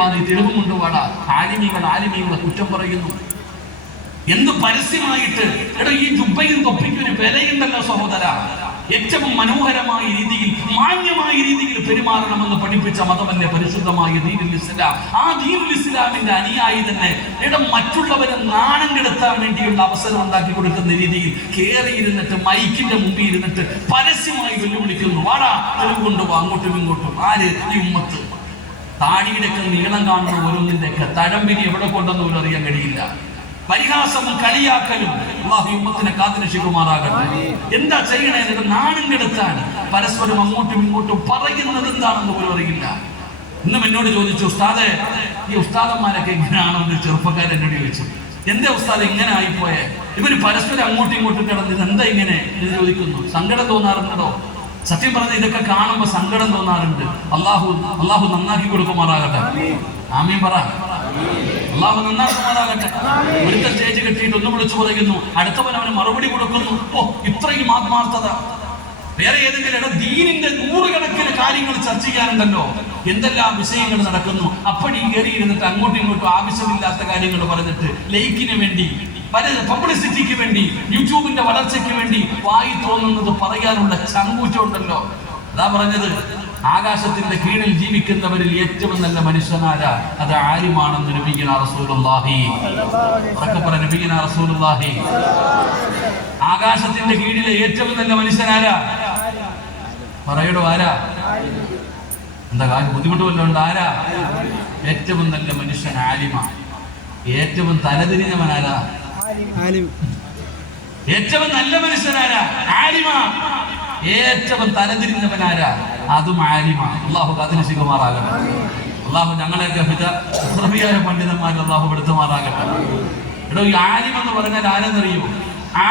തെളിവ് കൊണ്ടുപാടാ ആലിമീങ്ങളെ കുറ്റം പറയുന്നു. എന്ത് പരസ്യമായിട്ട് എടാ ഈ ജുബ്ബയും തൊപ്പിക്കും ഒരു വിലയുണ്ടല്ലോ സഹോദര. ഏറ്റവും മനോഹരമായ രീതിയിൽ മാന്യമായ രീതിയിൽ പെരുമാറണമെന്ന് പഠിപ്പിച്ച മതമല്ലേ പരിശുദ്ധമായ ദീനുൽ ഇസ്ലാം. ആ ദീനുൽ ഇസ്ലാമിന്റെ അനുയായി തന്നെ മറ്റുള്ളവരെ നാണം കെടുത്താൻ വേണ്ടിയുള്ള അവസരം ഉണ്ടാക്കി കൊടുക്കുന്ന രീതിയിൽ കേറിയിരുന്നിട്ട് മൈക്കിന്റെ മുമ്പിൽ ഇരുന്നിട്ട് പരസ്യമായി വെല്ലുവിളിക്കുന്നു. വാടാ തെളിവ് കൊണ്ടുപോ അങ്ങോട്ടും ഇങ്ങോട്ടും. ആര്? ഈ ഉമ്മത്ത്. താടിയുടെ ഒക്കെ നീളം കാണുന്ന ഓരോന്നിന്റെ ഒക്കെ തഴമ്പിനി എവിടെ കൊണ്ടെന്ന് അറിയാൻ കഴിയില്ല. പരിഹാസവും കളിയാക്കലും അല്ലാഹു ഉമ്മത്തിനെ കാത്തുരക്ഷിക്കുമാറാകട്ടെ. എന്താ ചെയ്യണേ? നാണം കെടുത്താൻ പരസ്പരം അങ്ങോട്ടും ഇങ്ങോട്ടും പറയുന്നത് എന്താണെന്ന് പോലും അറിയില്ല. ഇന്നും എന്നോട് ചോദിച്ചു, ഉസ്താദെ ഈ ഉസ്താദന്മാരൊക്കെ ഇങ്ങനെയാണോ എന്ന് ചെറുപ്പക്കാരൻ എന്നോട് ചോദിച്ചു. എന്താ ഉസ്താദ് ഇങ്ങനെ ആയിപ്പോയെ? ഇവര് പരസ്പരം അങ്ങോട്ടും ഇങ്ങോട്ടും കിടന്ന് ഇതെന്താ ഇങ്ങനെ എന്ന് ചോദിക്കുന്നു. സങ്കടം തോന്നാറുണ്ടോ? സത്യം പറഞ്ഞ ഇതൊക്കെ കാണുമ്പോ സങ്കടം തോന്നാറുണ്ട്. അള്ളാഹു നന്നാക്കി കൊടുക്കുമാറാകട്ടെ. ആമീൻ പറ. അള്ളാഹു നന്നാക്കുമാറാകട്ടെ. ഒരുത്ത സ്റ്റേജ് കെട്ടിയിട്ട് ഒന്ന് വിളിച്ചു പറയുന്നു, അടുത്തവൻ അവന് മറുപടി കൊടുക്കുന്നു. ഓ, ഇത്രയും ആത്മാർത്ഥത. വേറെ ഏതെങ്കിലും ദീനിന്റെ നൂറുകണക്കിന് കാര്യങ്ങൾ ചർച്ച ചെയ്യാനുണ്ടല്ലോ. എന്തെല്ലാം വിഷയങ്ങൾ നടക്കുന്നു. അപ്പടി കയറിയിരുന്നിട്ട് അങ്ങോട്ടും ഇങ്ങോട്ടും ആവശ്യമില്ലാത്ത കാര്യങ്ങൾ പറഞ്ഞിട്ട് ലൈക്കിന് വേണ്ടി, പബ്ലിസിറ്റിക്ക് വേണ്ടി, യൂട്യൂബിന്റെ വളർച്ചയ്ക്ക് വേണ്ടി വായി തോന്നുന്നത് പറയാനുള്ള ചങ്കൂറ്റമുണ്ടല്ലോ. അതാ പറഞ്ഞത്, ആകാശത്തിന്റെ കീഴിൽ ജീവിക്കുന്നവരിൽ ഏറ്റവും നല്ല മനുഷ്യനാരാ? അത് ആലിമാണെന്ന് നബിയുനാ റസൂലുള്ളാഹി. നബിയുനാ റസൂലുള്ളാഹി. ആകാശത്തിന്റെ കീഴിലെ ഏറ്റവും നല്ല മനുഷ്യനാരാ? പറയടോ, ആരാ? എന്താ കാര്യം ബുദ്ധിമുട്ട് വല്ലതുണ്ട്? ആരാ ഏറ്റവും നല്ല മനുഷ്യൻ? ആലിമ. ഏറ്റവും തലതിരിഞ്ഞവനാരാ? ഏറ്റവും നല്ല മനുഷ്യനാരാ? ആലിമ. ഏറ്റവും തലതിരിഞ്ഞവനാരാ? അതും ആലിമ. അല്ലാഹു കാത്തുരക്ഷിക്കുമാറാകട്ടെ. അല്ലാഹു ഞങ്ങളെയൊക്കെ പണ്ഡിതന്മാരെ അല്ലാഹു എടുത്തുമാറാകട്ടെ. എടോ, ഈ ആലിം എന്ന് പറഞ്ഞാൽ ആരെന്നറിയോ?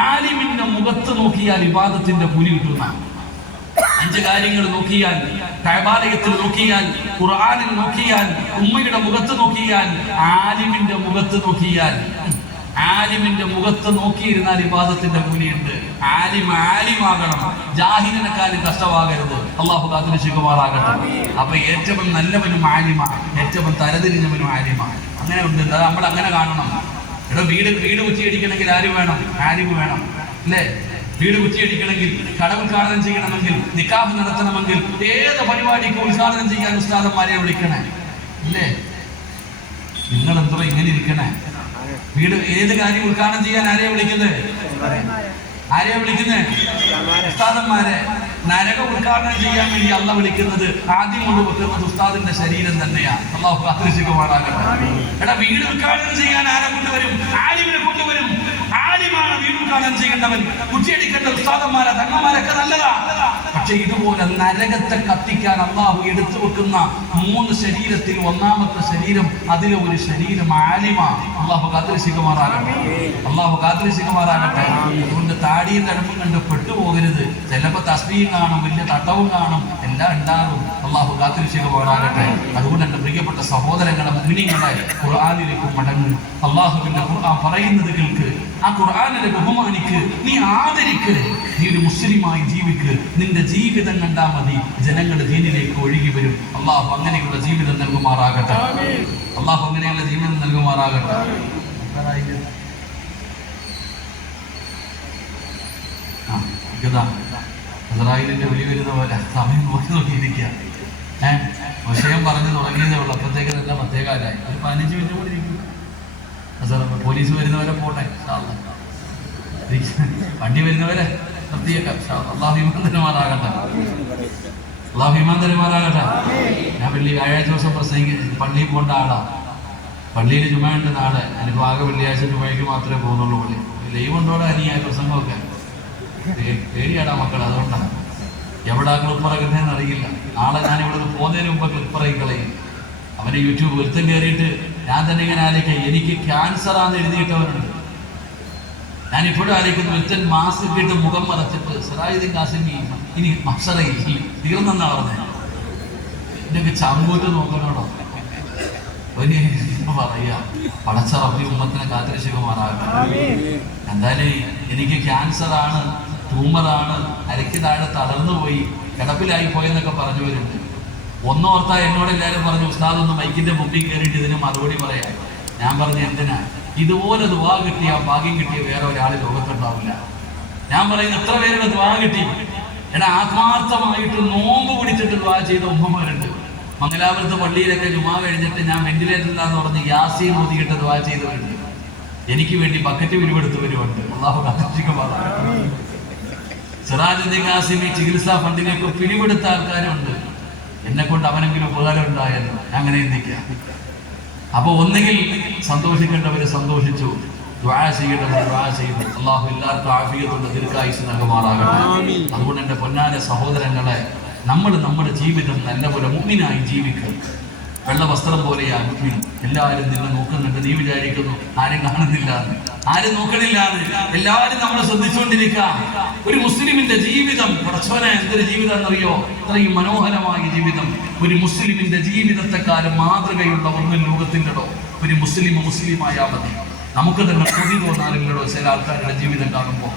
ആലിമിന്റെ മുഖത്ത് നോക്കിയാൽ ഇബാദത്തിന്റെ കൂലി കിട്ടുന്ന 5 കാര്യങ്ങൾ നോക്കിയാൽ, കഅബാലയത്തിൽ നോക്കിയാൽ, ഖുർആനിൽ നോക്കിയാൽ, ഉമ്മയുടെ മുഖത്ത് നോക്കിയാൽ, ആലിമിന്റെ മുഖത്ത് നോക്കിയാൽ, ആലിമിന്റെ മുഖത്ത് നോക്കിയിരുന്നാൽ ഇബാദത്തിന്റെ കൂലിയുണ്ട്. ആലിമാകണം. ജാഹിലിനെക്കാളും കഷ്ടമാകരുത്. അല്ലാഹു കാത്തുരക്ഷിക്കുമാറാകട്ടെ. അപ്പൊ ഏറ്റവും നല്ലവനും ആലിമ, ഏറ്റവും തരതിരിഞ്ഞവനും ആലിമ. അങ്ങനെ ഉണ്ട്. നമ്മൾ അങ്ങനെ കാണണം. എടോ, വീട് കുറ്റിയടിക്കണമെങ്കിൽ ആര് വേണം? ആലിമ് വേണം, അല്ലേ? വീട് കുറ്റിയടിക്കണമെങ്കിൽ, കട ഉദ്ഘാടനം ചെയ്യണമെങ്കിൽ, നിക്കാഹ് നടത്തണമെങ്കിൽ, ഏത് പരിപാടിക്ക് ഉദ്ഘാടനം ചെയ്യാൻ ഉസ്താദന്മാരെ വിളിക്കണേ, അല്ലേ? നിങ്ങൾ എന്തോ ഇങ്ങനെ ഇരിക്കണേ? വീട് ഏത് കാര്യം ഉദ്ഘാടനം ചെയ്യാൻ ആരെയാ വിളിക്കുന്നത്? ഉസ്താദന്മാരെ. നരകം ഉദ്ഘാടനം ചെയ്യാൻ വേണ്ടി അല്ല വിളിക്കുന്നത് ആദ്യം കൊണ്ട് വെക്കുന്നത് ഉസ്താദിന്റെ ശരീരം തന്നെയാണ്. അല്ലാഹു കാത്തുരക്ഷിക്കുമാറാകട്ടെ. എടാ, വീട് ഉദ്ഘാടനം ചെയ്യാൻ ആരെ കൊണ്ടുവരും? ആലിമിനെ കൊണ്ടുവരും. ആലിമാണ് വീട് ഉദ്ഘാടനം ചെയ്യേണ്ടവൻ. കുറ്റിയടിക്കേണ്ട ഉസ്താദന്മാരെ, തങ്ങന്മാരൊക്കെ നല്ലതാ. പക്ഷെ ഇതുപോലെ നരകത്തെ കത്തിക്കാൻ അല്ലാഹു എടുത്തു വെക്കുന്ന 3 ശരീരത്തിൽ ഒന്നാമത്തെ ശരീരം, അതിലെ ഒരു ശരീരം ആലിമ. അല്ലാഹു കാത്തുരക്ഷിക്കുമാറാകട്ടെ. അല്ലാഹു കാത്തുരക്ഷിക്കുമാറാകട്ടെ. അതുകൊണ്ട് താടിയും തഴമ്പും കണ്ട് പെട്ടുപോകരുത്. ചിലപ്പോ തസ്ബീഹ് കാണും, വലിയ തട്ടവും കാണും, എല്ലാം ഉണ്ടാകും. അല്ലാഹു കാത്തുരക്ഷിക്കുമാറാകട്ടെ. അതുകൊണ്ട് എന്റെ പ്രിയപ്പെട്ട സഹോദരങ്ങളെ, മുഅ്മിനീങ്ങളെ, ഖുർആനിലേക്ക് മടങ്ങ്. അല്ലാഹുവിന്റെ ഖുർആൻ പറയുന്നത് കേൾക്ക്. ആ ഖുർആനിനെ ബഹുമാനിക്ക്, നീ ആദരിക്ക്, നീ ഒരു മുസ്ലിമായി ജീവിക്ക്. നിന്റെ ജീവിതം കണ്ടാ മതി ജനങ്ങൾ ദീനിലേക്ക് ഒഴുകി വരും. അല്ലാഹു അങ്ങനെയുള്ള ജീവിതം നൽകുമാറാകട്ടെ. അല്ലാഹു അങ്ങനെയുള്ള ജീവിതം നൽകുമാറാകട്ടെ. ഇസ്രായേലിന്റെ വിളി വരുന്ന പോലെ സമയം നോക്കിയിരിക്കുക. വിഷയം പറഞ്ഞു തുടങ്ങിയതേ ഉള്ളൂ. അപ്പോഴത്തേക്ക് തന്നെ പ്രത്യേകമായി. ഒരു 15 മിനിറ്റ് കൂടി ഇരിക്കും. പോലീസ് വരുന്നവരെ പോട്ടെ, വണ്ടി വരുന്നവരെ നിർത്തിയേക്കാം. അല്ലാഹു ഈമാൻ തരുമാറാകട്ടെ. അല്ലാഹു ഈമാൻ തരുമാറാകട്ടെ. ഞാൻ വ്യാഴാഴ്ച ദിവസം പള്ളിയിൽ പോകേണ്ട ആളാ. പള്ളിയിൽ ജുമയുണ്ട് നാളെ. എനിക്ക് ആകെ വെള്ളിയാഴ്ച ജുമയ്ക്ക് മാത്രമേ പോകുന്നുള്ളൂ. പള്ളി ലീവ് ഉണ്ടോടെ അനിയായ പ്രസംഗമൊക്കെ പേടിയാടാ മക്കൾ. അതുകൊണ്ടാണ് എവിടെ ക്ലിപ്പറക്കുന്നതെന്ന് അറിയില്ല. നാളെ ഞാനിവിടെ പോകുന്നതിന് മുമ്പ് ക്ലിപ്പറയും കളയും. അവന് യൂട്യൂബ് വൃത്തം കയറിയിട്ട് ഞാൻ തന്നെ ഇങ്ങനെ ആലോചിക്കാം, എനിക്ക് ക്യാൻസറാന്ന് എഴുതിയിട്ടവനുണ്ട്. ഞാനിപ്പോഴും ആലോചിക്കുന്നു, വൃത്തൻ മാസ്ക് ഇട്ട് മുഖം മറച്ചിട്ട് സിറാജുദ്ദീൻ ഖാസിമി ഇനി മഹ്ശറയിൽ തീർന്നെന്നാ പറഞ്ഞത്. ഇതിൻ്റെയൊക്കെ ചങ്കൂറ്റ് നോക്കണോടോ. പറയാ പടച്ച റബ്ബി ഉമ്മത്തിനെ കാത്തുരക്ഷിക്കുമാറാകട്ടെ. എന്തായാലും എനിക്ക് ക്യാൻസറാണ്, ട്യൂമറാണ്, അരയ്ക്ക് താഴെ തളർന്നു പോയി, കിടപ്പിലായി പോയെന്നൊക്കെ പറഞ്ഞവരുണ്ട്. ഒന്നോർത്താ എന്നോട് എല്ലാവരും പറഞ്ഞു, ഉസ്താദ് ഒന്ന് മൈക്കിന്റെ മുമ്പിൽ കയറിയിട്ട് ഇതിന് മറുപടി പറയാം. ഞാൻ പറഞ്ഞു, എന്തിനാ? ഇതുപോലെ ദുആ കിട്ടിയ ഭാഗ്യം കിട്ടിയ വേറെ ഒരാൾ ലോകത്തുണ്ടാവില്ല. ഞാൻ പറയുന്നത് എത്ര പേരുടെ ദുആ കിട്ടി. എടാ, ആത്മാർത്ഥമായിട്ട് നോമ്പ് പിടിച്ചിട്ട് ദുആ ചെയ്ത ഉമ്മമാരുണ്ട്. മംഗലാപുരത്ത് പള്ളിയിലൊക്കെ ജുമാ കഴിഞ്ഞിട്ട് ഞാൻ വെന്റിലേറ്ററിലാന്ന് പറഞ്ഞ് യാസീൻ ഓതിയിട്ട് ദുആ ചെയ്തവരുണ്ട്. എനിക്ക് വേണ്ടി ബക്കറ്റ് പിരിവെടുത്തവരുമുണ്ട്. അല്ലാഹു കാത്തിരിക്കുമാറാകട്ടെ. സിറാജുദ്ദീൻ ഖാസിമി ചികിത്സാ ഫണ്ടിലേക്ക് പിരിവെടുത്ത ആൾക്കാരുണ്ട്. എന്നെ കൊണ്ട് അവനെങ്കിലും ഉപകാരം ഉണ്ടായെന്ന് അങ്ങനെ ചിന്തിക്കാം. അപ്പൊ ഒന്നുകിൽ സന്തോഷിക്കേണ്ടവര് സന്തോഷിച്ചു, ദുആ ചെയ്യേണ്ടവർ ദുആ ചെയ്തു. അല്ലാഹു എല്ലാവർക്കും ആഫിയത്തുള്ള ദീർഘായുസ്സ് നൽകുമാറാകട്ടെ. അതുകൊണ്ട് എൻ്റെ പൊന്നാന സഹോദരങ്ങളെ, നമ്മൾ നമ്മുടെ ജീവിതം നല്ലപോലെ മുഅ്മിനായി ജീവിക്കുക. വെള്ള വസ്ത്രം പോലെയാ മുഅ്മിൻ. എല്ലാവരും നിന്നെ നോക്കുന്നുണ്ട്, നീ വിചാരിക്കുന്നു ആരും കാണുന്നില്ല, ആരും നോക്കണില്ല, എല്ലാവരും നമ്മൾ ശ്രദ്ധിച്ചുകൊണ്ടിരിക്കുക. ഒരു മുസ്ലിമിന്റെ ജീവിതം പടച്ചോനെ എന്തൊരു ജീവിതം എന്നറിയോ? ഇത്രയും മനോഹരമായ ജീവിതം. ഒരു മുസ്ലിമിന്റെ ജീവിതത്തെക്കാളും മാതൃകയുള്ള ഒന്നും ലോകത്തിൻ്റെടോ. ഒരു മുസ്ലിമായാൽ മതി. നമുക്ക് തന്നെ കൊതി തോന്നാറില്ലടോ ചില ആൾക്കാരുടെ ജീവിതം കാണുമ്പോൾ.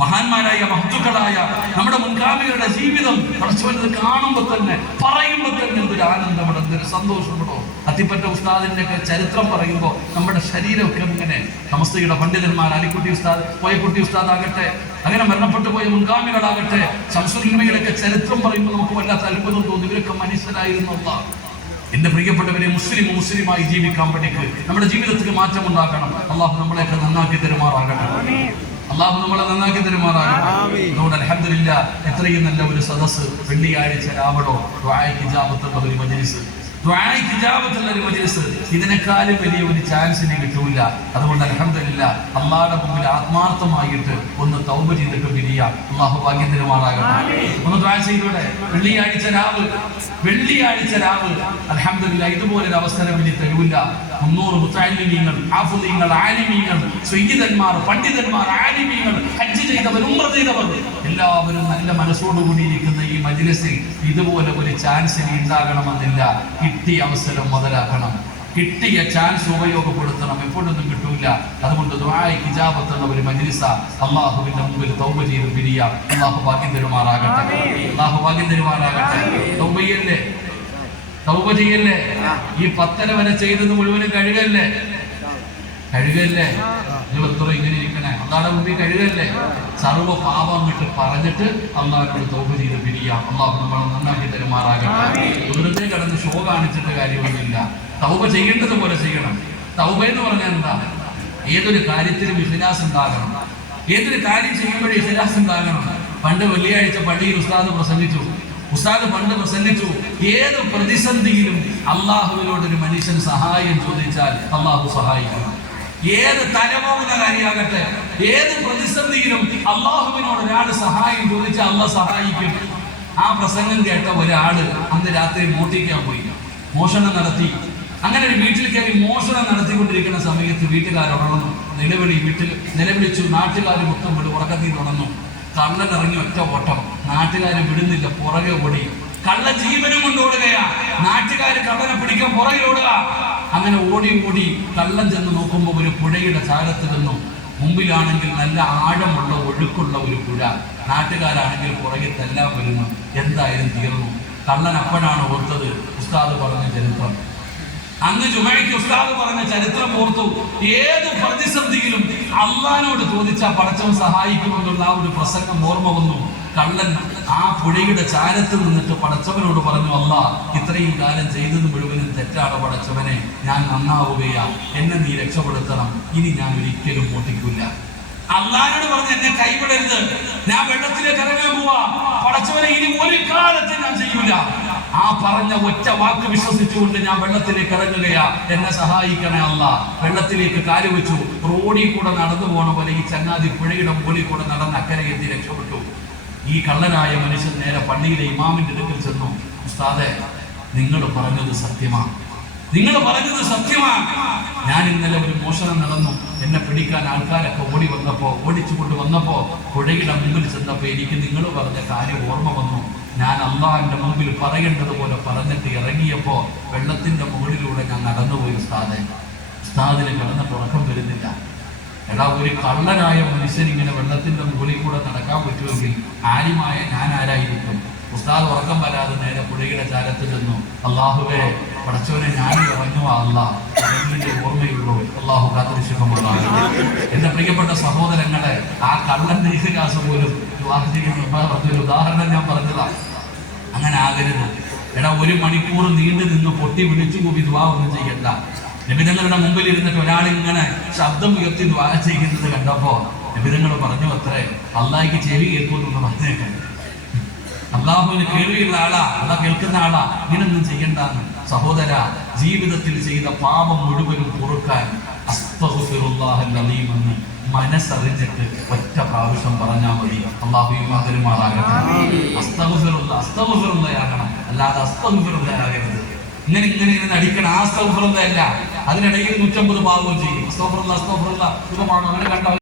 മഹാന്മാരായ മഹത്തുക്കളായ നമ്മുടെ മുൻഗാമികളുടെ ജീവിതം പടച്ചവനത് കാണുമ്പോൾ തന്നെ, പറയുമ്പോൾ തന്നെ എന്തൊരു ആനന്ദപ്പെടോ, എന്തൊരു സന്തോഷപ്പെടോ. അത്തിപ്പറ്റ ഉസ്താദിന്റെ ഒക്കെ ചരിത്രം പറയുമ്പോൾ നമ്മുടെ ശരീരമൊക്കെ ഇങ്ങനെ, സമസ്തയുടെ പണ്ഡിതന്മാർ അലിക്കുട്ടി ഉസ്താദ്, കോയക്കുട്ടി ഉസ്താദ് ആകട്ടെ, അങ്ങനെ മരണപ്പെട്ടു പോയ മുൻഗാമികളാകട്ടെ, ശംസുലുലമയുടെ ചരിത്രം പറയുമ്പോൾ നമുക്ക് വല്ലാത്ത അത്ഭുതം തോന്നി. ഇവരൊക്കെ മനുഷ്യരായിരുന്നുള്ള. എന്റെ പ്രിയപ്പെട്ടവരെ, മുസ്ലിമായി ജീവിക്കാൻ പഠിക്ക്. നമ്മുടെ ജീവിതത്തിൽ മാറ്റം ഉണ്ടാക്കണം. അള്ളാഹു നമ്മളെയൊക്കെ നന്നാക്കി തരുമാറാകട്ടെ. അള്ളാഹു നമ്മളെ നന്നാക്കി തരുമാറാകട്ടെ. അതുകൊണ്ട് അൽഹംദുലില്ലാഹ്, എത്രയും നല്ല ഒരു സദസ്സ്. വെള്ളിയാഴ്ച രാവണോ ദുആയ്ക്ക് ഇജാബത്തുള്ള ഒരു മജ്ലിസ്, ദുആയ്ക്ക് ഇജാബത്തുള്ള ഒരു മജ്ലിസ്. ഇതിനേക്കാളും വലിയ ഒരു ചാൻസ് ഇനി കിട്ടൂല. അതുകൊണ്ട് അൽഹംദുലില്ലാഹ്, അള്ളാഹുടെ മുമ്പിൽ ആത്മാർത്ഥമായിട്ട് ഒന്ന് തൗബ ചെയ്തിട്ട് പിരിയാം. അള്ളാഹു ഭാഗ്യം തരുമാറാകട്ടെ. ഒന്ന് ദുആ ചെയ്തൂടെ? വെള്ളിയാഴ്ച രാവ് അൽഹംദുലില്ലാഹ്, ഇതുപോലൊരു അവസരം ഇനി തരൂല്ല. 300 മുതഅല്ലിമീങ്ങൾ, ഹാഫിളീങ്ങൾ, ആലിമീങ്ങൾ, സയ്യിദന്മാർ, പണ്ഡിതന്മാർ, ആലിമീങ്ങൾ, ഹജ്ജ് ചെയ്തവർ, ഉംറ ചെയ്തവർ, എല്ലാവരും നല്ല മനസ്സോടുകൂടിയിരിക്കുന്ന ഈ മജ്ലിസിൽ ഇതുപോലെ ഒരു ചാൻസ് ഇനി ഉണ്ടാകണമെന്നില്ല. കിട്ടിയ അവസരം മുതലാക്കണം, കിട്ടിയ ചാൻസ് ഉപയോഗപ്പെടുത്തണം. എപ്പോഴൊന്നും കിട്ടൂല. അതുകൊണ്ട് ദുആയ്ക്ക് ഇജാബത്തുള്ള ഒരു മജ്ലിസ. അല്ലാഹുവിന്റെ മുമ്പിൽ തൗബ ചെയ്ത് പിരിയാം. അല്ലാഹു ഭാഗ്യം തരുമാറാകട്ടെ. അല്ലാഹു ഭാഗ്യം തരുമാറാകട്ടെ. തൗബ ചെയ്യല്ലേ. ഈ 10 വരെ ചെയ്തത് മുഴുവനും കഴുകല്ലേ. നിങ്ങൾ എത്ര ഇങ്ങനെ ഇരിക്കണേ, അള്ളാഹുടെ മുമ്പിൽ കഴുകല്ലേ. സർവ്വ പാപം അങ്ങോട്ട് പറഞ്ഞിട്ട് അള്ളാഹുവിനോട് തൗബ ചെയ്ത് പിരിയാം. അള്ളാഹു നമ്മളെ നന്നാക്കി തരുമാറാകട്ടെ. വെറുതെ കിടന്ന് ഷോ കാണിച്ചിട്ട് കാര്യമൊന്നുമില്ല. തൗബ ചെയ്യേണ്ടതുപോലെ ചെയ്യണം. തൗബ എന്ന് പറഞ്ഞാൽ എന്താ? ഏതൊരു കാര്യത്തിലും ഇഖ്ലാസ് ഉണ്ടാകണം. ഏതൊരു കാര്യം ചെയ്യുമ്പോഴും ഇഖ്ലാസ് ഉണ്ടാകണം. പണ്ട് വെള്ളിയാഴ്ച പള്ളിയിൽ ഉസ്താദ് പ്രസംഗിച്ചു. ഏത് പ്രതിസന്ധിയിലും അള്ളാഹുവിനോട് ഒരു മനുഷ്യൻ സഹായം ചോദിച്ചാൽ അള്ളാഹു സഹായിക്കും. ഏത് തലപോകുന്ന കാര്യമാകട്ടെ, ഏത് പ്രതിസന്ധിയിലും അള്ളാഹുവിനോട് ഒരാൾ സഹായം ചോദിച്ചാൽ അള്ളാഹ് സഹായിക്കും. ആ പ്രസംഗം കേട്ട ഒരാള് അന്ന് രാത്രി മോഷ്ടിക്കാൻ പോയി, മോഷണം നടത്തി. അങ്ങനെ ഒരു വീട്ടിൽ കയറി മോഷണം നടത്തിക്കൊണ്ടിരിക്കുന്ന സമയത്ത് വീട്ടുകാരുണർന്നു. നിലവിളിച്ചു. നാട്ടുകാർ മൊത്തം വിട് ഉറക്കത്തിൽ ഉണർന്നു. കള്ളൻ ഇറങ്ങി ഒറ്റ ഓട്ടം. നാട്ടുകാർ വിടുന്നില്ല, പുറകെ ഓടി. കള്ള ജീവനും കൊണ്ട് ഓടുകയാ. നാട്ടുകാർ കള്ളനെ പിടിക്കാൻ പുറകെ ഓടുക. അങ്ങനെ ഓടി കള്ളൻ ചെന്ന് നോക്കുമ്പോൾ ഒരു പുഴയുടെ ചാരത്ത് നിന്നു. മുമ്പിലാണെങ്കിൽ നല്ല ആഴമുള്ള ഒഴുക്കുള്ള ഒരു പുഴ, നാട്ടുകാരാണെങ്കിൽ പുറകെ തെല്ലാൻ വരുന്നു. എന്തായാലും തീർന്നു. കള്ളൻ അപ്പോഴാണ് ഓർത്തത് ഉസ്താദ് പറഞ്ഞ ചരിത്രം. അന്ന് ജുമയ്ക്ക് ഉസ്താദ് പറഞ്ഞ ചരിത്രം ഓർത്തു. ഏത് പ്രതിസന്ധിയിലും അള്ളാഹിനോട് ചോദിച്ചാൽ പടച്ചവൻ സഹായിക്കുമെന്നുള്ള ആ ഒരു പ്രസംഗം ഓർമ്മ വന്നു. കള്ളൻ ആ പുഴയുടെ ചാരത്ത് നിന്നിട്ട് പടച്ചവനോട് പറഞ്ഞു, അല്ലാഹ്, ഇത്രയും കാലം ചെയ്തത് മുഴുവനും തെറ്റാണ് പടച്ചവനെ, ഞാൻ നന്നാവുകയാ, എന്നെ നീ രക്ഷപ്പെടുത്തണം, ഇനി ഞാൻ ഒരിക്കലും മോഷ്ടിക്കില്ല. അള്ളാഹിനോട് പറഞ്ഞു, എന്നെ കൈവിടരുത്, ഞാൻ വെള്ളത്തിലേക്ക് ഇറങ്ങാൻ പോവാ, പടച്ചവനെ ഇനി ഒരു കാലത്ത് ഞാൻ ചെയ്യൂല. ആ പറഞ്ഞ ഒറ്റ വാക്ക് വിശ്വസിച്ചുകൊണ്ട് ഞാൻ വെള്ളത്തിലേക്ക് ഇറങ്ങുകയാ, എന്നെ സഹായിക്കണേ അല്ലാഹ്. വെള്ളത്തിലേക്ക് കാല് വെച്ചു. റോഡിൽ കൂടെ നടന്നു പോണ പോലെ ഈ ചങ്ങാതി പുഴയുടെ മുകളിൽ കൂടെ നടന്ന് അക്കരെ എത്തി രക്ഷപ്പെട്ടു. ഈ കള്ളനായ മനുഷ്യൻ നേരെ പള്ളിയിലെ ഇമാമിന്റെ അടുക്കൽ ചെന്നു. ഉസ്താദേ, നിങ്ങൾ പറഞ്ഞത് സത്യമാണ്, ഞാൻ ഇന്നലെ ഒരു മോഷണം നടന്നു. എന്നെ പിടിക്കാൻ ആൾക്കാരൊക്കെ ഓടിച്ചുകൊണ്ട് വന്നപ്പോ പുഴയുടെ മുമ്പിൽ ചെന്നപ്പോ എനിക്ക് നിങ്ങൾ പറഞ്ഞ കാര്യം ഓർമ്മ വന്നു. ഞാൻ അള്ളാഹിന്റെ മുമ്പിൽ പറയേണ്ടതുപോലെ പറഞ്ഞിട്ട് ഇറങ്ങിയപ്പോ വെള്ളത്തിന്റെ മുകളിലൂടെ ഞാൻ നടന്നുപോയി. ഉസ്താദിന് കിടന്ന് തുറക്കം വരുന്നില്ല. എടാ, ഒരു കള്ളനായ മനുഷ്യൻ ഇങ്ങനെ വെള്ളത്തിന്റെ മുകളിൽ കൂടെ നടക്കാൻ പറ്റുമെങ്കിൽ ആലിമായ ഞാൻ ആരായിരിക്കും? ഉസ്താദ് ഉറക്കം വരാതെ നേരെ പുഴയുടെ ചാരത്ത് ചെന്നു. അള്ളാഹുവേ, പടച്ചവനെ ഞാൻ ഇറങ്ങുക അല്ല, അതിന്റെ ഓർമ്മയുള്ളൂ. അള്ളാഹു കാത്തിരിശുഖമുള്ളതാണ്. എന്റെ പ്രിയപ്പെട്ട സഹോദരങ്ങളെ, ആ കള്ളന്റെ ഇതിഹാസം പോലും ഒരു ഉദാഹരണം ഞാൻ പറഞ്ഞതാ. അങ്ങനെ ആകരുത്. എടാ, 1 മണിക്കൂർ നീണ്ടു നിന്ന് പൊട്ടി വിളിച്ചു കൂടി ദുആ ഒന്നും ചെയ്യണ്ട. നബിതങ്ങളുടെ മുമ്പിൽ ഇരുന്നിട്ട് ഒരാളിങ്ങനെ ശബ്ദം ഉയർത്തി ദുആ ചെയ്യുന്നത് കണ്ടപ്പോ നബിതങ്ങൾ പറഞ്ഞു അത്രേ, അള്ളാഹിക്ക് ചെവി കേൾക്കുമെന്ന് പറഞ്ഞേക്കാൻ. അള്ളാഹുവിന് കേൾവിയുള്ള ആളാ, അള്ളാഹ് കേൾക്കുന്ന ആളാ, ഇങ്ങനൊന്നും ചെയ്യണ്ടെന്ന്. സഹോദര, ജീവിതത്തിൽ ചെയ്ത പാപം മുഴുവനും പൊറുക്കാൻ അസ്തഗ്ഫിറുല്ലാഹൽ അലീം എന്ന് മനസ്സറിഞ്ഞിട്ട് ഒറ്റ പ്രാവശ്യം പറഞ്ഞാൽ മതി. അള്ളാഹു ഈമാൻ അസ്തഗ്ഫിറുല്ലാഹ്, അല്ലാതെ അസ്തഗ്ഫിറുല്ലാഹ് ഇങ്ങനെ ഇരുന്ന് അടിക്കണം. ആ അസ്തഗ്ഫിറുല്ലാഹ് അല്ല, അതിനിടയിൽ 150 പാവവും ചെയ്യും. അസ്തഗ്ഫിറുല്ലാഹ്, അസ്തഗ്ഫിറുല്ലാഹ്, സുഖമാണോ അങ്ങനെ കണ്ട